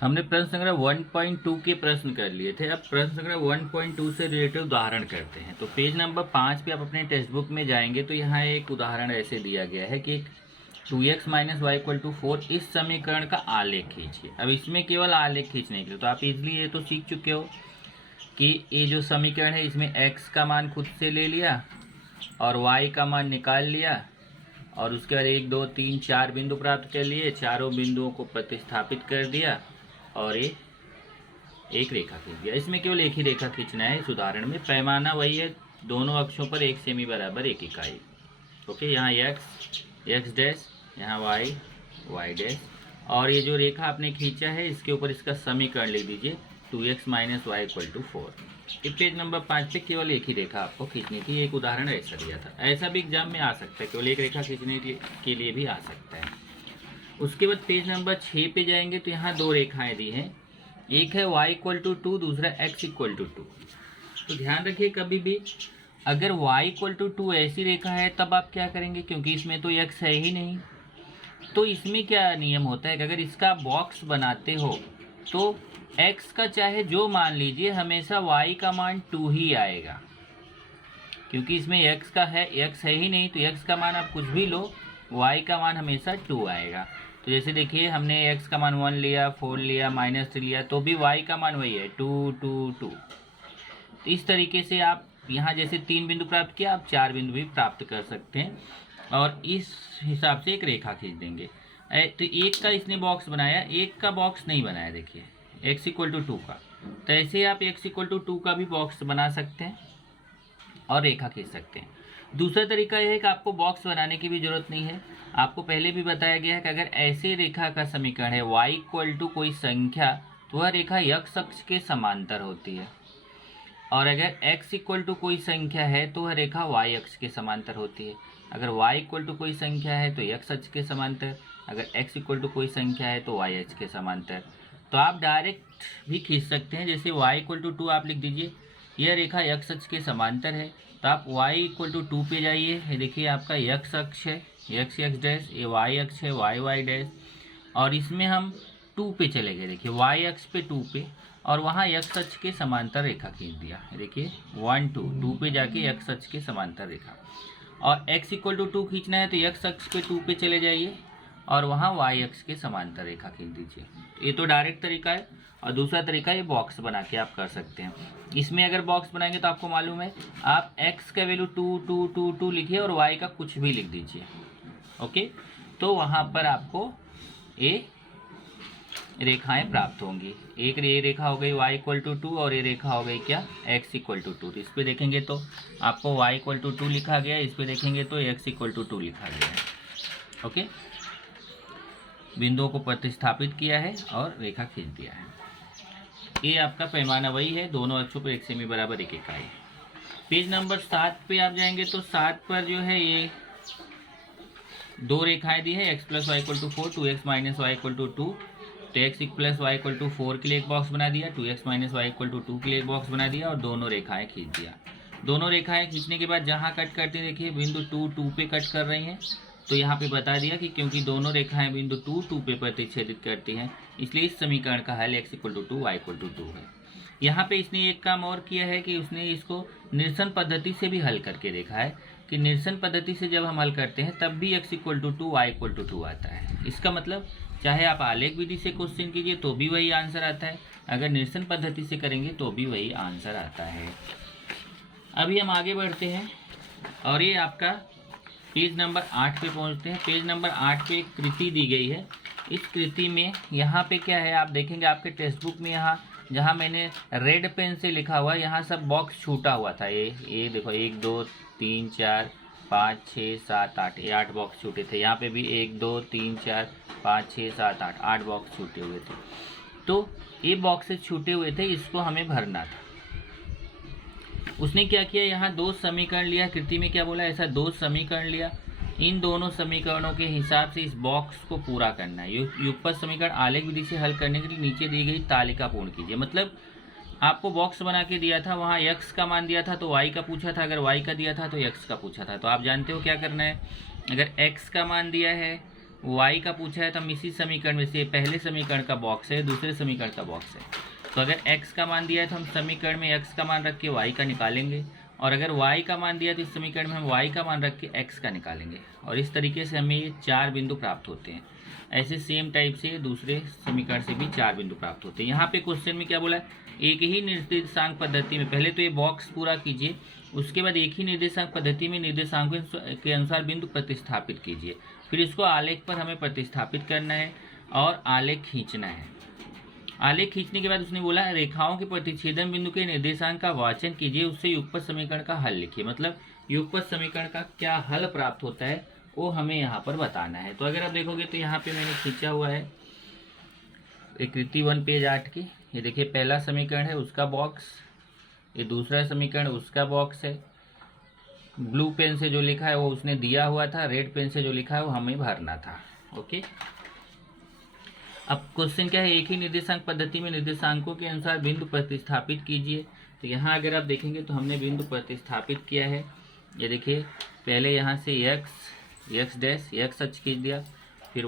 हमने प्रश्न संग्रह 1.2 के प्रश्न कर लिए थे। अब प्रश्न संग्रह 1.2 से रिलेटेड उदाहरण करते हैं। तो पेज नंबर 5 पे आप अपने टेक्स्ट बुक में जाएंगे तो यहाँ एक उदाहरण ऐसे दिया गया है कि 2x - y = 4 इस समीकरण का आलेख खींचिए। अब इसमें केवल आलेख खींचने के लिए तो आप इजली ये तो सीख चुके हो कि ये जो समीकरण है इसमें x का मान खुद से ले लिया और y का मान निकाल लिया और उसके बाद 1 2 3 4 बिंदु प्राप्त कर लिए। चारों बिंदुओं को प्रतिस्थापित कर दिया और ये एक रेखा खींच दिया। इसमें केवल एक ही रेखा खींचना है। इस उदाहरण में पैमाना वही है, दोनों अक्षों पर 1 सेमी बराबर 1 इकाई। ओके, यहाँ x डैश, यहाँ y डैश, और ये जो रेखा आपने खींचा है इसके ऊपर इसका समीकरण लिख दीजिए 2x - y = 4। ये पेज नंबर 5 पे केवल एक ही रेखा आपको खींचनी थी। एक उदाहरण ऐसा दिया था। ऐसा भी एग्जाम में आ सकता है, केवल एक रेखा खींचने के लिए भी आ सकता है। उसके बाद पेज नंबर 6 पे जाएंगे तो यहाँ दो रेखाएं दी हैं। एक है y = 2, दूसरा x = 2। तो ध्यान रखिए, कभी भी अगर y = 2 ऐसी रेखा है तब आप क्या करेंगे, क्योंकि इसमें तो x है ही नहीं। तो इसमें क्या नियम होता है कि अगर इसका बॉक्स बनाते हो तो x का चाहे जो मान लीजिए, हमेशा y का मान 2 ही आएगा, क्योंकि इसमें x है ही नहीं। तो x का मान आप कुछ भी लो, y का मान हमेशा 2 आएगा। तो जैसे देखिए, हमने x का मान 1 लिया, 4 लिया, -3 लिया, तो भी y का मान वही है 2 2 2। तो इस तरीके से आप यहाँ जैसे 3 बिंदु प्राप्त किया, आप 4 बिंदु भी प्राप्त कर सकते हैं और इस हिसाब से एक रेखा खींच देंगे। तो एक का इसने बॉक्स बनाया, एक का बॉक्स नहीं बनाया। देखिए x = 2 का, तो ऐसे आप x = 2 का भी बॉक्स बना सकते हैं और रेखा खींच सकते हैं। दूसरा तरीका यह है कि आपको बॉक्स बनाने की भी जरूरत नहीं है। आपको पहले भी बताया गया है कि अगर ऐसे रेखा का समीकरण है y = कोई संख्या, तो वह रेखा x अक्ष के समांतर होती है, और अगर x = कोई संख्या है तो वह रेखा y अक्ष के समांतर होती है। अगर y = कोई संख्या है तो x अक्ष के समांतर, अगर x = कोई संख्या है तो y अक्ष के समांतर। तो आप डायरेक्ट भी खींच सकते हैं। जैसे y = 2 आप लिख दीजिए, यह रेखा x अक्ष के समांतर है, तो आप y = 2 पे जाइए। ये देखिए आपका x अक्ष है, x डैश, ये y अक्ष है, y डैश, और इसमें हम 2 पे चले गए। देखिए y अक्ष पे 2 पे, और वहाँ x अक्ष के समांतर रेखा खींच दिया। देखिए 1 2 पे जाके x अक्ष के समांतर रेखा, और x = 2 खींचना है तो x अक्ष पे 2 पे चले जाइए और वहाँ y अक्ष के समांतर रेखा खींच दीजिए। ये तो डायरेक्ट तरीका है। और दूसरा तरीका ये बॉक्स बना के आप कर सकते हैं। इसमें अगर बॉक्स बनाएंगे तो आपको मालूम है, आप x का वैल्यू 2 2 2 2 लिखिए और y का कुछ भी लिख दीजिए। ओके, तो वहाँ पर आपको ये रेखाएं प्राप्त होंगी। एक ये रेखा हो गई y = 2 और ये रेखा हो गई क्या, x = 2। तो इस पे देखेंगे तो आपको y = 2 लिखा गया, इस पे देखेंगे तो x = 2 लिखा गया है। ओके, बिंदुओं को प्रतिस्थापित किया है और रेखा खींच दिया है। ये आपका पैमाना वही है, दोनों अक्षों पर 1 सेमी बराबर 1 इकाई। पेज नंबर 7 पे आप जाएंगे तो 7 पर जो है ये दो रेखाएं दी है, x + y = 4, 2x - y = 2। तो x + y = 4 के लिए एक बॉक्स बना दिया, 2x - y = 2 के लिए एक बॉक्स बना दिया और दोनों रेखाएं खींच दिया। दोनों रेखाएं खींचने के बाद जहाँ कट करते हैं, देखिए बिंदु 2 2 पे कट कर रही हैं। तो यहाँ पे बता दिया कि क्योंकि दोनों रेखाएं बिंदु 2 2 पे प्रतिच्छेदित करती हैं, इसलिए इस समीकरण का हल x = 2 y = 2 है। यहाँ पे इसने एक काम और किया है कि उसने इसको निरसन पद्धति से भी हल करके देखा है कि निरसन पद्धति से जब हम हल करते हैं तब भी x = 2 y = 2 आता है। इसका मतलब चाहे आप आलेख विधि से क्वेश्चन कीजिए तो भी वही आंसर आता है, अगर निरसन पद्धति से करेंगे तो भी वही आंसर आता है। अभी हम आगे बढ़ते हैं और ये आपका पेज नंबर 8 पे पहुंचते हैं। पेज नंबर 8 पे एक कृति दी गई है। इस कृति में यहाँ पे क्या है, आप देखेंगे आपके टेक्स्ट बुक में यहाँ जहाँ मैंने रेड पेन से लिखा हुआ है, यहाँ सब बॉक्स छूटा हुआ था। ये देखो 1 2 3 4 5 6 7 8, ये 8 बॉक्स छूटे थे। यहाँ पे भी 1 2 3 4 5 6 7 8, 8 बॉक्स छूटे हुए थे। तो ये बॉक्सेस छूटे हुए थे, इसको हमें भरना था। उसने क्या किया, यहाँ दो समीकरण लिया। कृति में क्या बोला, ऐसा दो समीकरण लिया, इन दोनों समीकरणों के हिसाब से इस बॉक्स को पूरा करना है। युगपत समीकरण आलेख विधि से हल करने के लिए नीचे दी गई तालिका पूर्ण कीजिए। मतलब आपको बॉक्स बना के दिया था, वहाँ x का मान दिया था तो y का पूछा था, अगर y का दिया था तो x का पूछा था। तो आप जानते हो क्या करना है, अगर x का मान दिया है y का पूछा है तो हम इसी समीकरण में से पहले समीकरण का बॉक्स है, दूसरे समीकरण का बॉक्स है, तो अगर x का मान दिया है तो हम समीकरण में x का मान रख के y का निकालेंगे, और अगर y का मान दिया तो इस समीकरण में हम y का मान रख के x का निकालेंगे, और इस तरीके से हमें ये 4 बिंदु प्राप्त होते हैं। ऐसे सेम टाइप से दूसरे समीकरण से भी 4 बिंदु प्राप्त होते हैं। यहाँ पे क्वेश्चन में क्या बोला है, एक ही निर्देशांक पद्धति में, पहले तो ये बॉक्स पूरा कीजिए, उसके बाद एक ही निर्देशांक पद्धति में निर्देशांकों के अनुसार बिंदु प्रतिस्थापित कीजिए, फिर इसको आलेख पर हमें प्रतिस्थापित करना है और आलेख खींचना है। आलेख खींचने के बाद उसने बोला रेखाओं के प्रतिच्छेदन बिंदु के निर्देशांक का वाचन कीजिए, उससे युगपत समीकरण का हल लिखिए। मतलब युगपत समीकरण का क्या हल प्राप्त होता है वो हमें यहाँ पर बताना है। तो अगर आप देखोगे तो यहाँ पे मैंने खींचा हुआ है आकृति 1 पेज 8 की। ये देखिए पहला समीकरण है उसका बॉक्स, ये दूसरा समीकरण उसका बॉक्स है। ब्लू पेन से जो लिखा है वो उसने दिया हुआ था, रेड पेन से जो लिखा है वो हमें भरना था। ओके, अब क्वेश्चन क्या है, एक ही निर्देशांक पद्धति में निर्देशांकों के अनुसार बिंदु प्रतिस्थापित कीजिए। तो यहाँ अगर आप देखेंगे तो हमने बिंदु प्रतिस्थापित किया है। ये देखिए पहले यहाँ से x डैश x अक्ष खींच दिया, फिर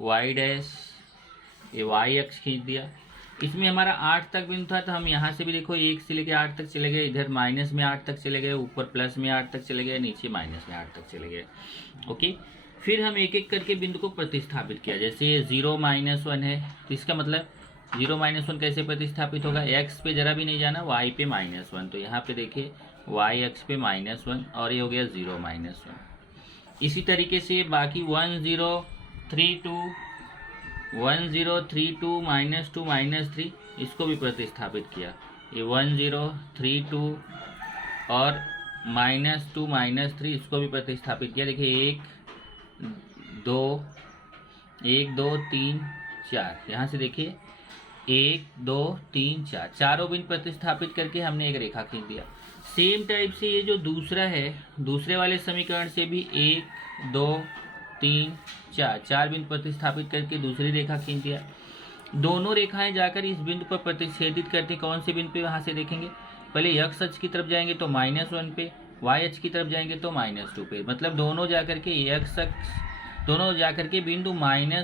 y डैश ये y अक्ष खींच दिया। इसमें हमारा 8 तक बिंदु था, तो हम यहाँ से भी देखो 1 से लेकर 8 तक चले गए, इधर माइनस में 8 तक चले गए, ऊपर प्लस में 8 तक चले गए, नीचे माइनस में 8 तक चले गए। ओके, फिर हम एक एक करके बिंदु को प्रतिस्थापित किया। जैसे ये 0 -1 है, तो इसका मतलब 0 -1 कैसे प्रतिस्थापित होगा, x पे जरा भी नहीं जाना, y पे -1, तो यहाँ पे देखिए y अक्ष पे -1 और ये हो गया 0 -1। इसी तरीके से बाकी 1 0 3 2 -2 -3 इसको भी प्रतिस्थापित किया। ये 1 0 3 2 और -2 -3 इसको भी प्रतिस्थापित किया। देखिए 1 2 3 4, यहाँ से देखिए 1 2 3 4, चारों बिंदु प्रतिस्थापित करके हमने एक रेखा खींच दिया। सेम टाइप से ये जो दूसरा है, दूसरे वाले समीकरण से भी 1 2 3 4, चार बिंदु प्रतिस्थापित करके दूसरी रेखा खींच दिया। दोनों रेखाएं जाकर इस बिंदु पर प्रतिच्छेदित करती, कौन से बिंदु पे, वहाँ से देखेंगे पहले x अक्ष की तरफ जाएंगे तो -1 पे, y अक्ष की तरफ जाएंगे तो -2 पे, मतलब दोनों जाकर के x अक्ष दोनों जाकर के बिंदु -1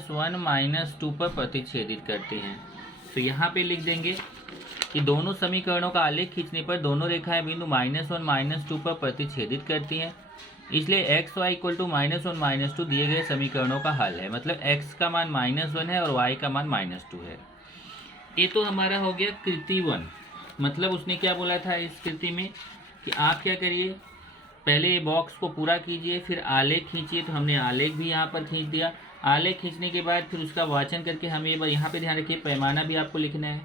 -2 पर प्रतिच्छेदित करते हैं। तो यहाँ पे लिख देंगे कि दोनों समीकरणों का आलेख खींचने पर दोनों रेखाएं बिंदु -1 -2 पर प्रतिच्छेदित करती हैं, इसलिए x y इक्वल टू -1 -2 दिए गए समीकरणों का हल है। मतलब x का मान -1 है और y का मान -2 है। ये तो हमारा हो गया कृति 1। मतलब उसने क्या बोला था इस कृति में कि आप क्या करिए, पहले ये बॉक्स को पूरा कीजिए, फिर आलेख खींचिए। तो हमने आलेख भी यहाँ पर खींच दिया। आलेख खींचने के बाद फिर उसका वाचन करके हमें यहाँ पे ध्यान रखिए पैमाना भी आपको लिखना है।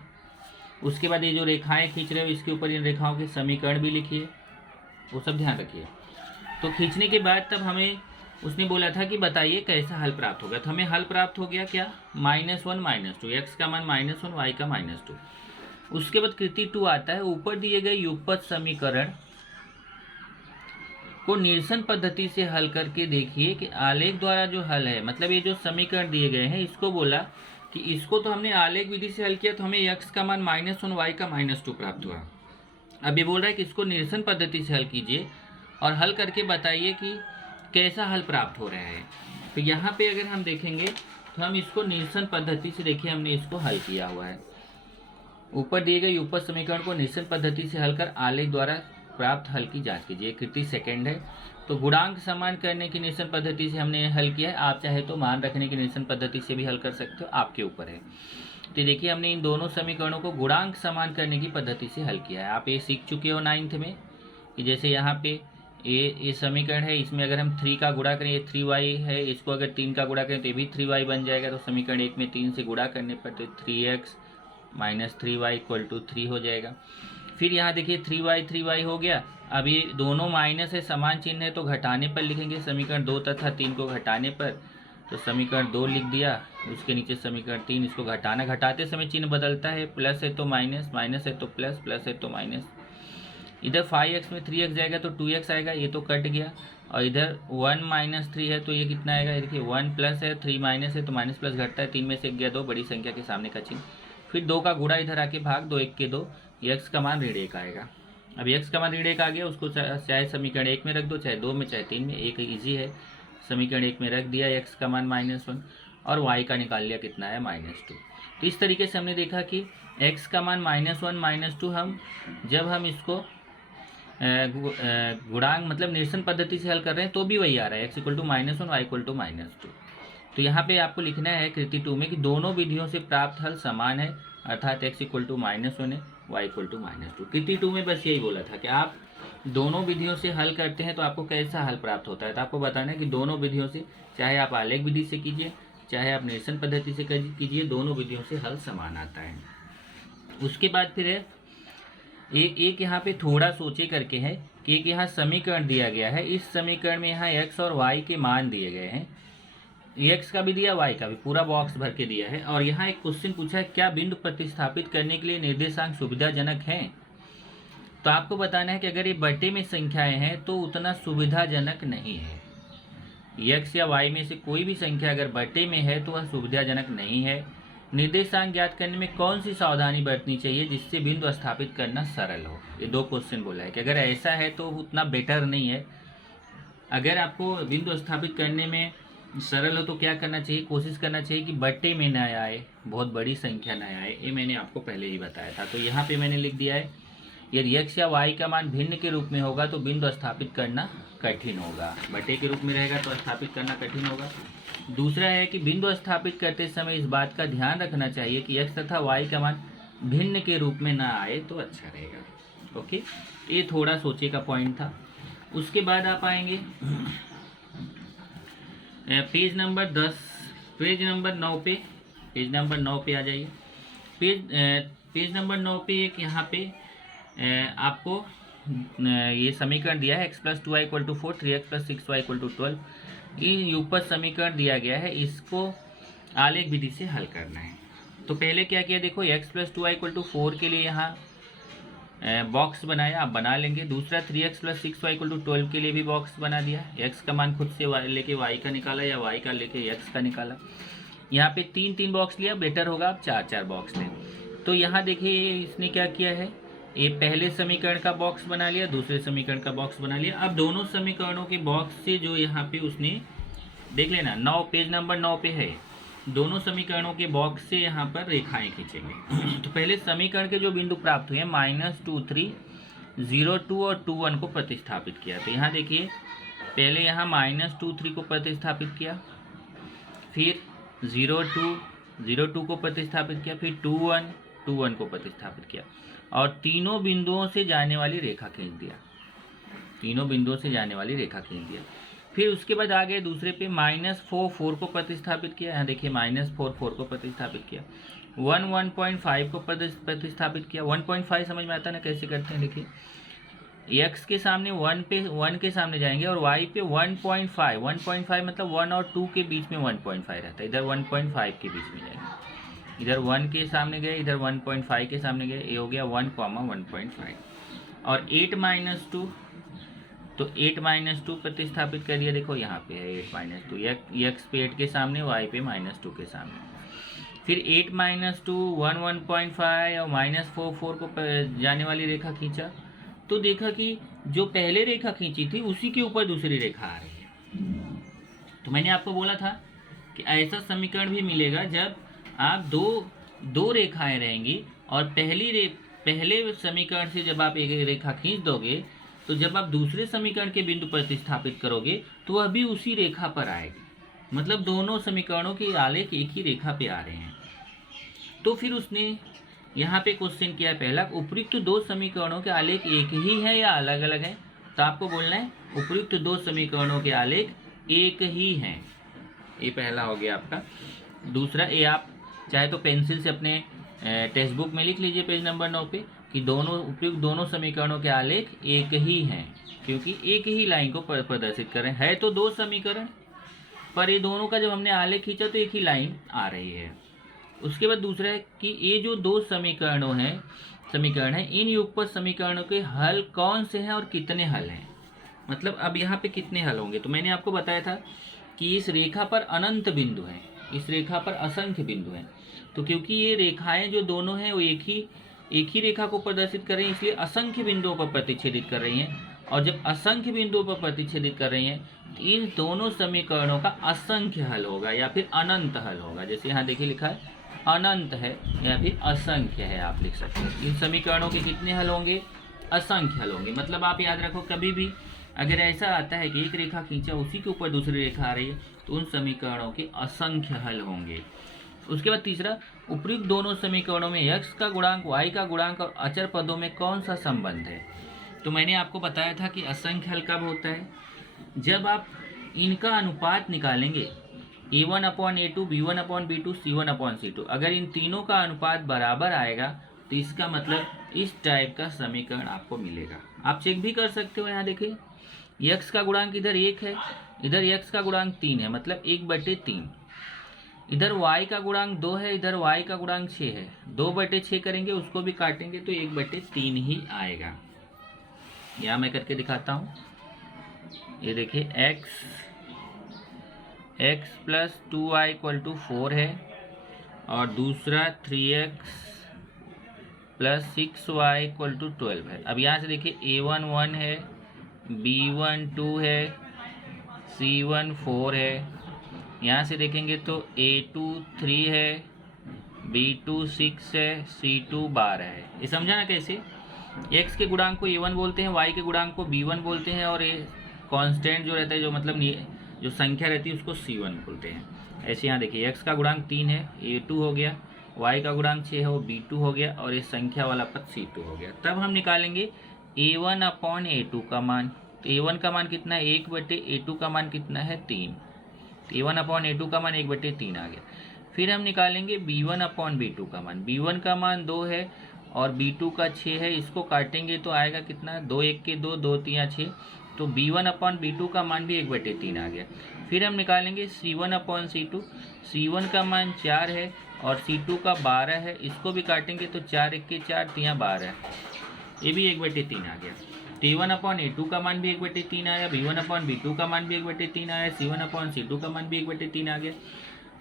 उसके बाद ये जो रेखाएं खींच रहे हो इसके ऊपर इन रेखाओं के समीकरण भी लिखिए, वो सब ध्यान रखिए। तो खींचने के बाद तब हमें उसने बोला था कि बताइए कैसा हल प्राप्त होगा। तो हमें हल प्राप्त हो गया क्या, -1 -2, x का मान -1 y का -2। उसके बाद कृति 2 आता है, ऊपर दिए गए युगपत समीकरण को निरसन पद्धति से हल करके देखिए कि आलेख द्वारा जो हल है, मतलब ये जो समीकरण दिए गए हैं इसको बोला कि इसको तो हमने आलेख विधि से हल किया, तो हमें x का मान -1 y का -2 प्राप्त हुआ। अब ये बोल रहा है कि इसको निरसन पद्धति से हल कीजिए और हल करके बताइए कि कैसा हल प्राप्त हो रहा है। तो यहाँ पे अगर हम देखेंगे तो हम इसको निरसन पद्धति से, देखिए हमने इसको हल किया हुआ है। ऊपर दिए गए युगपत समीकरण को निरसन पद्धति से हल कर आलेख द्वारा प्राप्त हल की जांच कीजिए। कृति 2 है। तो गुणांक समान करने की निरसन पद्धति से हमने हल किया है, आप चाहे तो मान रखने की निरसन पद्धति से भी हल कर सकते हो, आपके ऊपर है। तो देखिए हमने इन दोनों समीकरणों को गुणांक समान करने की पद्धति से हल किया है। आप ये सीख चुके हो 9th में कि जैसे यहाँ पे ये समीकरण है, इसमें अगर हम 3 का गुणा करें, ये 3y है, इसको अगर 3 का गुणा करें तो ये भी 3y बन जाएगा। तो समीकरण 1 में 3 से गुणा करने पर तो 3x - 3y = 3 हो जाएगा। फिर यहाँ देखिए 3y हो गया। अब ये दोनों माइनस है, समान चिन्ह है, तो घटाने पर लिखेंगे समीकरण 2 तथा 3 को घटाने पर, तो समीकरण 2 लिख दिया, उसके नीचे समीकरण 3। इसको घटाना, घटाते समय चिन्ह बदलता है, प्लस है तो माइनस, माइनस है तो प्लस, प्लस है तो माइनस। इधर 5x में 3x जाएगा तो 2x आएगा, ये तो कट गया। और इधर 1 - 3 है तो ये कितना आएगा, देखिए 1 प्लस है, 3 माइनस है तो माइनस प्लस घटता है, 3 में से 1 गया 2, बड़ी संख्या के सामने का चिन्ह। फिर 2 का गुणा इधर आके भाग, 2 1 के 2, x का मान ऋण 1 आएगा। अब x का मान ऋण 1 आ गया, उसको चाहे समीकरण 1 में रख दो, चाहे 2 में, चाहे 3 में, एक ईजी है। समीकरण 1 में रख दिया x का मान -1 और y का निकाल लिया कितना है -2। तो इस तरीके से हमने देखा कि x का मान -1 -2 जब हम इसको गुणांक मतलब निरसन पद्धति से हल कर रहे हैं तो भी वही आ रहा है, x = -1 y = -2। तो यहाँ पे आपको लिखना है कृति 2 में कि दोनों विधियों से प्राप्त हल समान है, अर्थात x = -1 है, y = -2। कृति 2 में बस यही बोला था कि आप दोनों विधियों से हल करते हैं तो आपको कैसा हल प्राप्त होता है। तो आपको बताना है कि दोनों विधियों से, चाहे आप आलेख विधि से कीजिए चाहे आप निरसन पद्धति से कीजिए, दोनों विधियों से हल समान आता है। उसके बाद फिर है एक यहाँ पे थोड़ा सोचे करके है कि एक यहाँ समीकरण दिया गया है, इस समीकरण में यहाँ x और y के मान दिए गए हैं, x का भी दिया y का भी, पूरा बॉक्स भर के दिया है। और यहाँ एक क्वेश्चन पूछा है क्या बिंदु प्रतिस्थापित करने के लिए निर्देशांक सुविधाजनक हैं। तो आपको बताना है कि अगर ये बटे में संख्याएं हैं तो उतना सुविधाजनक नहीं है। x या y में से कोई भी संख्या अगर बटे में है तो वह सुविधाजनक नहीं है। निर्देशांक ज्ञात करने में कौन सी सावधानी बरतनी चाहिए जिससे बिंदु स्थापित करना सरल हो। ये 2 क्वेश्चन बोला है कि अगर ऐसा है तो उतना बेटर नहीं है। अगर आपको बिंदु स्थापित करने में सरल हो तो क्या करना चाहिए, कोशिश करना चाहिए कि बटे में ना आए, बहुत बड़ी संख्या ना आए। ये मैंने आपको पहले ही बताया था। तो यहाँ पे मैंने लिख दिया है यदि x या y का मान भिन्न के रूप में होगा तो बिंदु स्थापित करना कठिन होगा। बटे के रूप में रहेगा तो स्थापित करना कठिन होगा। दूसरा है कि बिंदु स्थापित करते समय इस बात का ध्यान रखना चाहिए कि x तथा y का मान भिन्न के रूप में ना आए तो अच्छा रहेगा। ओके, ये थोड़ा सोचे का पॉइंट था। उसके बाद आप आएंगे पेज नंबर 10, पेज नंबर 9 पे, पेज नंबर 9 पे आ जाइए। पेज नंबर 9 पे एक यहाँ पे आपको ये समीकरण दिया है x + 2y = 4, 3x + 6y = 12। ये युगपत समीकरण दिया गया है, इसको आलेख विधि से हल करना है। तो पहले क्या किया, देखो x + 2y = 4 के लिए यहाँ बॉक्स बनाया, आप बना लेंगे। दूसरा 3x + 6y = 12 के लिए भी बॉक्स बना दिया। x का मान खुद से लेके y का निकाला या y का लेके x का निकाला। यहाँ पे 3 बॉक्स लिया, बेटर होगा आप 4 बॉक्स लें। तो यहाँ देखिए इसने क्या किया है, ये पहले समीकरण का बॉक्स बना लिया, दूसरे समीकरण का बॉक्स बना लिया। अब दोनों समीकरणों के बॉक्स से जो यहाँ पे उसने देख लेना 9, पेज नंबर 9 पे है, दोनों समीकरणों के बॉक्स से यहाँ पर रेखाएं खींचेंगे। तो पहले समीकरण के जो बिंदु प्राप्त हुए हैं -2, 3, 0, 2 और 2, 1 को प्रतिस्थापित किया। तो यहाँ देखिए पहले यहाँ -2, 3 को प्रतिस्थापित किया, फिर 0, 2 को प्रतिस्थापित किया, फिर 2, 1 को प्रतिस्थापित किया और तीनों बिंदुओं से जाने वाली रेखा खींच दिया, तीनों बिंदुओं से जाने वाली रेखा खींच दिया। फिर उसके बाद आ गए दूसरे पे -4 को प्रतिस्थापित किया। यहाँ देखिए -4 को प्रतिस्थापित किया, 1.5 को प्रतिस्थापित किया। 1.5 समझ में आता है ना कैसे करते हैं, देखिए x के सामने 1 के सामने जाएंगे और y पे 1.5 मतलब 1 और 2 के बीच में 1.5 रहता है, इधर 1.5 के बीच में जाएंगे, इधर 1 के सामने गए, इधर 1.5 के सामने गए, ये हो गया 1, 1.5 और 8 - 2, तो 8 - 2 प्रतिस्थापित कर दिया। देखो यहाँ पे है 8 - 2, x पे 8 के सामने, y पे -2 के सामने। फिर 8 - 2, 1, 1.5 और -4 को जाने वाली रेखा खींचा, तो देखा कि जो पहले रेखा खींची थी उसी के ऊपर दूसरी रेखा आ रही है। तो मैंने आपको बोला था कि ऐसा समीकरण भी मिलेगा जब आप दो रेखाएं रहेंगी और पहले समीकरण से जब आप एक रेखा खींच दोगे तो जब आप दूसरे समीकरण के बिंदु प्रतिस्थापित करोगे तो वह भी उसी रेखा पर आएगी, मतलब दोनों समीकरणों के आलेख एक ही रेखा पे आ रहे हैं। तो फिर उसने यहाँ पे क्वेश्चन किया पहला, उपयुक्त 2 समीकरणों के आलेख एक ही है या अलग अलग है। तो आपको बोलना है उपयुक्त 2 समीकरणों के आलेख एक ही हैं, ये पहला हो गया आपका। दूसरा, ये आप चाहे तो पेंसिल से अपने टेक्स्ट बुक में लिख लीजिए पेज नंबर 9 पे कि उपयुक्त दोनों समीकरणों के आलेख एक ही हैं, क्योंकि एक ही लाइन को प्रदर्शित कर रहे हैं। है तो 2 समीकरण, पर ये दोनों का जब हमने आलेख खींचा तो एक ही लाइन आ रही है। उसके बाद दूसरा है कि ये जो 2 समीकरण हैं, इन युगपत समीकरणों के हल कौन से हैं और कितने हल हैं, मतलब अब यहाँ पे कितने हल होंगे। तो मैंने आपको बताया था कि इस रेखा पर अनंत बिंदु हैं, इस रेखा पर असंख्य बिंदु हैं। तो क्योंकि ये रेखाएं जो दोनों हैं वो एक ही रेखा को प्रदर्शित कर रही हैं, इसलिए असंख्य बिंदुओं पर प्रतिच्छेदित कर रही हैं। और जब असंख्य बिंदुओं पर प्रतिच्छेदित कर रही हैं इन दोनों समीकरणों का असंख्य हल होगा या फिर अनंत हल होगा। जैसे यहाँ देखिए लिखा है अनंत है या फिर असंख्य है, आप लिख सकते हैं। इन समीकरणों के कितने हल होंगे? असंख्य हल होंगे। मतलब आप याद रखो, कभी भी अगर ऐसा आता है कि एक रेखा खींचा उसी के ऊपर दूसरी रेखा आ रही है तो उन समीकरणों के असंख्य हल होंगे। उसके बाद तीसरा, उपयुक्त दोनों समीकरणों में x का गुणांक y का गुणांक और अचर पदों में कौन सा संबंध है? तो मैंने आपको बताया था कि असंख्य हल कब होता है? जब आप इनका अनुपात निकालेंगे a1/a2, b1/b2, c1/c2, अगर इन तीनों का अनुपात बराबर आएगा तो इसका मतलब इस टाइप का समीकरण आपको मिलेगा। आप चेक भी कर सकते हो। यहाँ देखिए x का गुणांक इधर 1 है, इधर x का गुणांक 3 है, मतलब 1/3। इधर y का गुणांक 2 है, इधर y का गुणांक 6 है। 2/6 करेंगे, उसको भी काटेंगे तो 1/3 ही आएगा। यहाँ मैं करके दिखाता हूँ। ये देखिए x plus 2y equal to 4 है और दूसरा 3x plus 6y equal to 12 है। अब यहाँ से देखिए a1 1 है, b1 2 है, c1 4 है। यहाँ से देखेंगे तो a2 3 है, b2 6 है, c2 12 है। ये समझा ना कैसे? x के गुणांक को a1 बोलते हैं, y के गुणांक को b1 बोलते हैं और ये कांस्टेंट जो रहता है, जो मतलब जो संख्या रहती है, उसको c1 बोलते हैं। ऐसे यहाँ देखिए x का गुणांक 3 है, a2 हो गया, y का गुणांक 6 है, वो b2 हो गया और ये संख्या वाला पद c2 हो गया। तब हम निकालेंगे a1/a2 का मान। तो a1 का मान कितना है? 1/a2 का मान कितना है? 3। a1/a2 का मान 1/3 आ गया। फिर हम निकालेंगे b1/b2 का मान। b1 का मान 2 है और b2 का 6 है, इसको काटेंगे तो आएगा कितना? 2 1 के 2, 2 3 6, तो b1/b2 का मान भी 1/3 आ गया। फिर हम निकालेंगे c1/c2। c1 का मान 4 है और c2 का 12 है, इसको भी काटेंगे तो 4 1 के 4, 3 12, ये भी 1/3 आ गया। a1/a2 का मान भी 1/3 आया, b1/b2 का मान भी 1/3 आया, c1/c2 का मान भी 1/3 आ गया।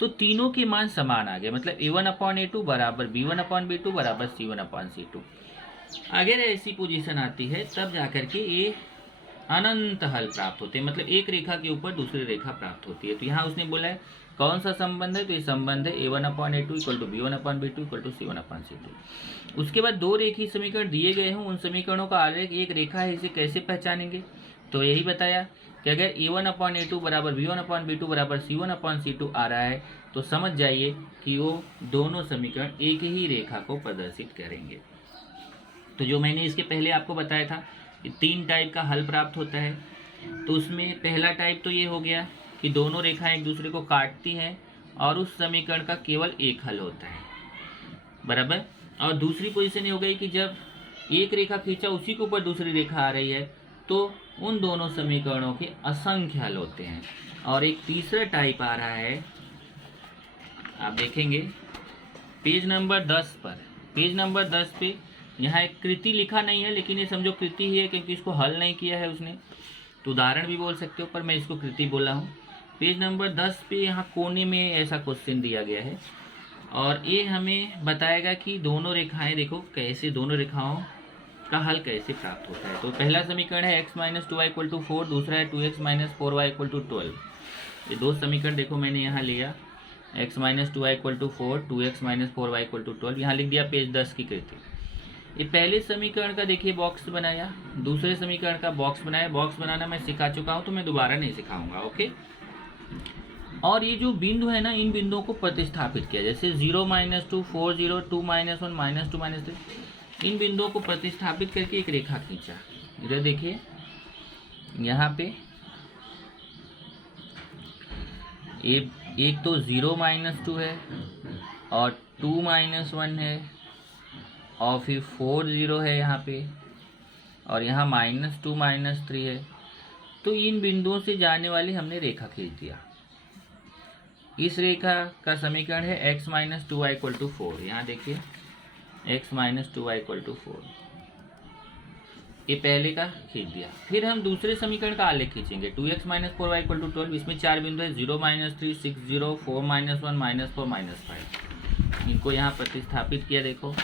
तो तीनों के मान समान आ गए, मतलब a1/a2 बराबर b1/b2 बराबर c1/c2। अगर ऐसी पोजीशन आती है तब जाकर के ये अनंत हल प्राप्त होते हैं, मतलब एक रेखा के ऊपर दूसरी रेखा प्राप्त होती है। तो यहाँ उसने बोला है कौन सा संबंध है? तो ये संबंध है a1/a2 equal to b1/b2 equal to c1/c2। उसके बाद दो रेखीय समीकरण दिए गए हों, उन समीकरणों का आलेख एक रेखा है, इसे कैसे पहचानेंगे? तो यही बताया कि अगर a1/a2 बराबर b1/b2 बराबर c1/c2 आ रहा है तो समझ जाइए कि वो दोनों समीकरण एक ही रेखा को प्रदर्शित करेंगे। तो जो मैंने इसके पहले आपको बताया था कि 3 टाइप का हल प्राप्त होता है, तो उसमें पहला टाइप तो ये हो गया कि दोनों रेखाएं एक दूसरे को काटती हैं और उस समीकरण का केवल एक हल होता है, बराबर। और दूसरी पोजीशन ये हो गई कि जब एक रेखा खींचा उसी के ऊपर दूसरी रेखा आ रही है तो उन दोनों समीकरणों के असंख्य हल होते हैं। और एक तीसरा टाइप आ रहा है, आप देखेंगे पेज नंबर 10 पर। पेज नंबर 10 पे यहाँ एक कृति लिखा नहीं है, लेकिन ये समझो कृति ही है क्योंकि इसको हल नहीं किया है उसने, तो उदाहरण भी बोल सकते हो, पर मैं इसको कृति बोला हूँ। पेज नंबर 10 पे यहाँ कोने में ऐसा क्वेश्चन दिया गया है और ये हमें बताएगा कि दोनों रेखाएं, देखो कैसे दोनों रेखाओं का हल कैसे प्राप्त होता है। तो पहला समीकरण है x - 2y = 4, दूसरा है 2x - 4y = 12। ये दो समीकरण देखो मैंने यहाँ लिया, x - 2y = 4, 2x - 4y = 12, यहाँ लिख दिया पेज 10 की कृति। ये पहले समीकरण का देखिए बॉक्स बनाया, दूसरे समीकरण का बॉक्स बनाया। बॉक्स बनाना मैं सिखा चुका हूँ तो मैं दोबारा नहीं सिखाऊंगा, ओके। और ये जो बिंदु है ना, इन बिंदुओं को प्रतिस्थापित किया, जैसे 0 - 2 4 0, 2 - 1 -2 -3, इन बिंदुओं को प्रतिस्थापित करके एक रेखा खींचा। इधर देखिए यहाँ पे एक तो 0 - 2 है और 2 - 1 है और फिर 4 0 है यहाँ पे और यहाँ -2 -3 है। तो इन बिंदुओं से जाने वाली हमने रेखा खींच दिया। इस रेखा का समीकरण है x - 2y = 4। यहाँ देखिए x - 2y = 4, ये पहले का खींच दिया। फिर हम दूसरे समीकरण का आलेख खींचेंगे, 2x - 4y = 12। इसमें 4 बिंदु है, 0 - 3 6 0 4 - 1 -4 -5। इनको यहाँ प्रतिस्थापित किया, देखो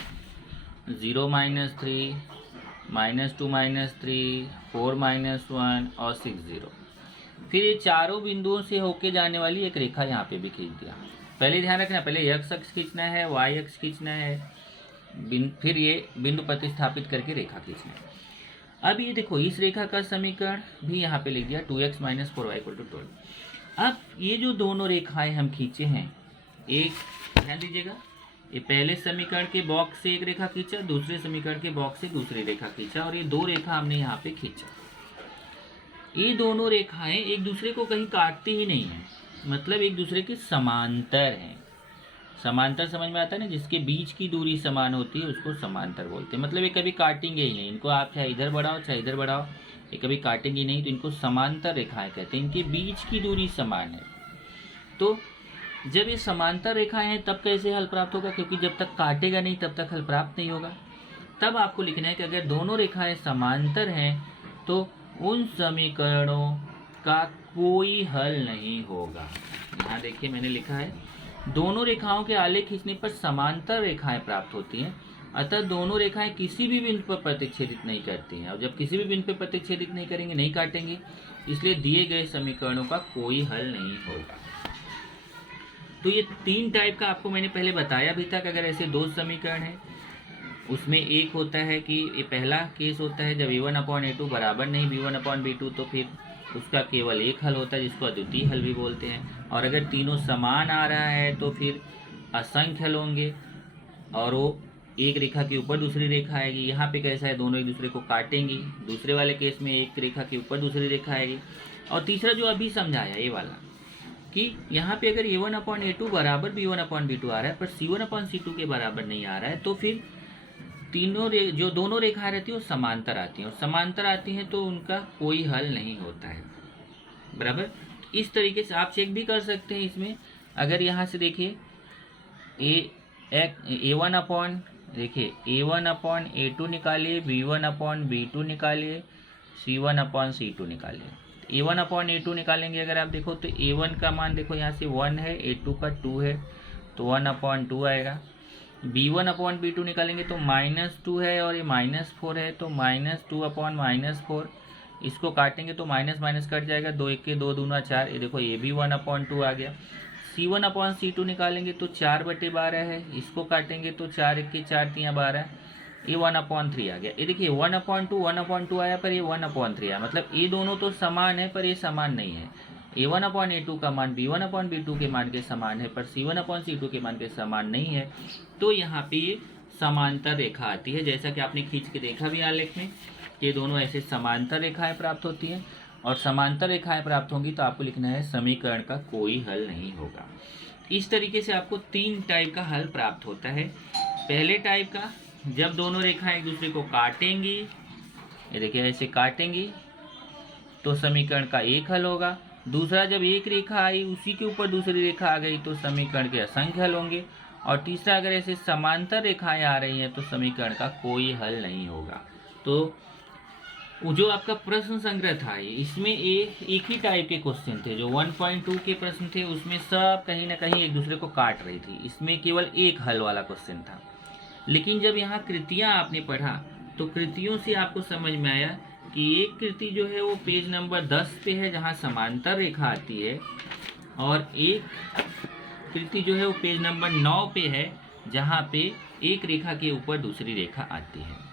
0 - 3 -2 - 3 4 - 1 और 6 0। फिर ये चारों बिंदुओं से होके जाने वाली एक रेखा यहाँ पे भी खींच दिया। पहले ध्यान रखना, पहले x अक्ष खींचना है, y अक्ष खींचना है, फिर ये बिंदु प्रतिस्थापित करके रेखा खींचना है। अब ये देखो, इस रेखा का समीकरण भी यहाँ पे लिख दिया 2x - 4y = 12। अब ये जो दोनों रेखाएं हम खींचे हैं, एक ध्यान दीजिएगा, ये पहले समीकरण के बॉक्स से एक रेखा खींचा, दूसरे समीकरण के बॉक्स से दूसरी रेखा खींचा, और ये दो रेखा हमने यहाँ पे खींचा। ये दोनों रेखाएं एक दूसरे को कहीं काटती ही नहीं है, मतलब एक दूसरे के समांतर हैं। समांतर समझ में आता है ना, जिसके बीच की दूरी समान होती है उसको समांतर बोलते हैं। मतलब ये कभी काटेंगे ही नहीं, इनको आप चाहे इधर बढ़ाओ चाहे इधर बढ़ाओ, ये कभी काटेंगे नहीं, तो इनको समांतर रेखाएं कहते हैं। इनके बीच की दूरी समान है। तो जब ये समांतर रेखाएं हैं तब कैसे हल प्राप्त होगा, क्योंकि जब तक काटेगा नहीं तब तक हल प्राप्त नहीं होगा। तब आपको लिखना है कि अगर दोनों रेखाएं समांतर हैं तो उन समीकरणों का कोई हल नहीं होगा। यहाँ देखिए मैंने लिखा है, दोनों रेखाओं के आलेख खींचने पर समांतर रेखाएं प्राप्त होती हैं, अतः दोनों रेखाएं किसी भी बिंदु पर प्रतिच्छेदित नहीं करती हैं। और जब किसी भी बिंदु पर प्रतिच्छेदित नहीं करेंगे, नहीं काटेंगे, इसलिए दिए गए समीकरणों का कोई हल नहीं होगा। तो ये 3 टाइप का आपको मैंने पहले बताया भी था कि अगर ऐसे 2 समीकरण हैं, उसमें एक होता है कि ये पहला केस होता है जब a1/a2 बराबर नहीं b1/b2, तो फिर उसका केवल एक हल होता है जिसको अद्वितीय हल भी बोलते हैं। और अगर तीनों समान आ रहा है तो फिर असंख्य हल होंगे, और वो एक रेखा के ऊपर दूसरी रेखा आएगी। यहाँ पे कैसा है, दोनों एक दूसरे को काटेंगी। दूसरे वाले केस में एक रेखा के ऊपर दूसरी रेखा आएगी। और तीसरा जो अभी समझाया ये वाला, कि यहाँ पे अगर a1/a2 बराबर b1/b2 आ रहा है पर c1/c2 के बराबर नहीं आ रहा है, तो फिर तीनों जो दोनों रेखाएं रहती है वो समांतर आती हैं, और समांतर आती हैं तो उनका कोई हल नहीं होता है। बराबर, इस तरीके से आप चेक भी कर सकते हैं इसमें। अगर यहाँ से देखिए a1/a2 निकालिए, b1/b2 निकालिए, c1/c2 निकालिए। a1/a2 निकालेंगे अगर आप देखो तो a1 का मान देखो यहाँ से 1 है, a2 का 2 है, तो 1/2 आएगा। b1/b2 निकालेंगे तो -2 है और ये -4 है, तो -2/-4। इसको काटेंगे तो माइनस माइनस कट जाएगा, 2 1 के 2 दूना 4, ये देखो ये भी 1/2 आ गया। c1/c2 निकालेंगे तो 4/12 है, इसको काटेंगे तो 4 1 के 4 3 12, ये 1/3 आ गया। ये देखिए 1/2 आया पर ये 1/3 आया, मतलब ये दोनों तो समान है पर ये समान नहीं है। a1/a2 का मान b1/b2 के मान के समान है पर c1/c2 के मान के समान नहीं है, तो यहाँ पे ये समांतर रेखा आती है। जैसा कि आपने खींच के देखा भी आलेख में, ये दोनों ऐसे समांतर रेखाएं प्राप्त होती हैं, और समांतर रेखाएं प्राप्त होंगी तो आपको लिखना है समीकरण का कोई हल नहीं होगा। इस तरीके से आपको 3 टाइप का हल प्राप्त होता है। पहले टाइप का, जब दोनों रेखाएं एक दूसरे को काटेंगी, ये देखिए ऐसे काटेंगी तो समीकरण का एक हल होगा। दूसरा, जब एक रेखा आई उसी के ऊपर दूसरी रेखा आ गई तो समीकरण के असंख्य हल होंगे। और तीसरा, अगर ऐसे समांतर रेखाएं आ रही हैं तो समीकरण का कोई हल नहीं होगा। तो जो आपका प्रश्न संग्रह था इसमें एक ही टाइप के क्वेश्चन थे। जो 1.2 के प्रश्न थे उसमें सब कहीं ना कहीं एक दूसरे को काट रही थी, इसमें केवल एक हल वाला क्वेश्चन था। लेकिन जब यहाँ कृतियाँ आपने पढ़ा तो कृतियों से आपको समझ में आया कि एक कृति जो है वो पेज नंबर 10 पे है जहाँ समांतर रेखा आती है, और एक कृति जो है वो पेज नंबर 9 पे है जहाँ पे एक रेखा के ऊपर दूसरी रेखा आती है।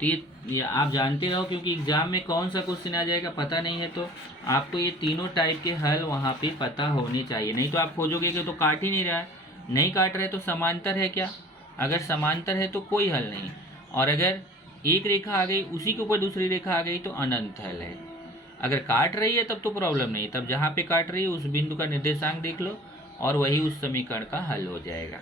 तो ये आप जानते रहो, क्योंकि एग्जाम में कौन सा क्वेश्चन आ जाएगा पता नहीं है, तो आपको ये तीनों टाइप के हल वहाँ पे पता होने चाहिए। नहीं तो आप खोजोगे कि तो काट ही नहीं रहा है, नहीं काट रहा है तो समांतर है क्या? अगर समांतर है तो कोई हल नहीं, और अगर एक रेखा आ गई उसी के ऊपर दूसरी रेखा आ गई तो अनंत हल है। अगर काट रही है तब तो प्रॉब्लम नहीं, तब जहाँ पे काट रही है उस बिंदु का निर्देशांक देख लो और वही उस समीकरण का हल हो जाएगा।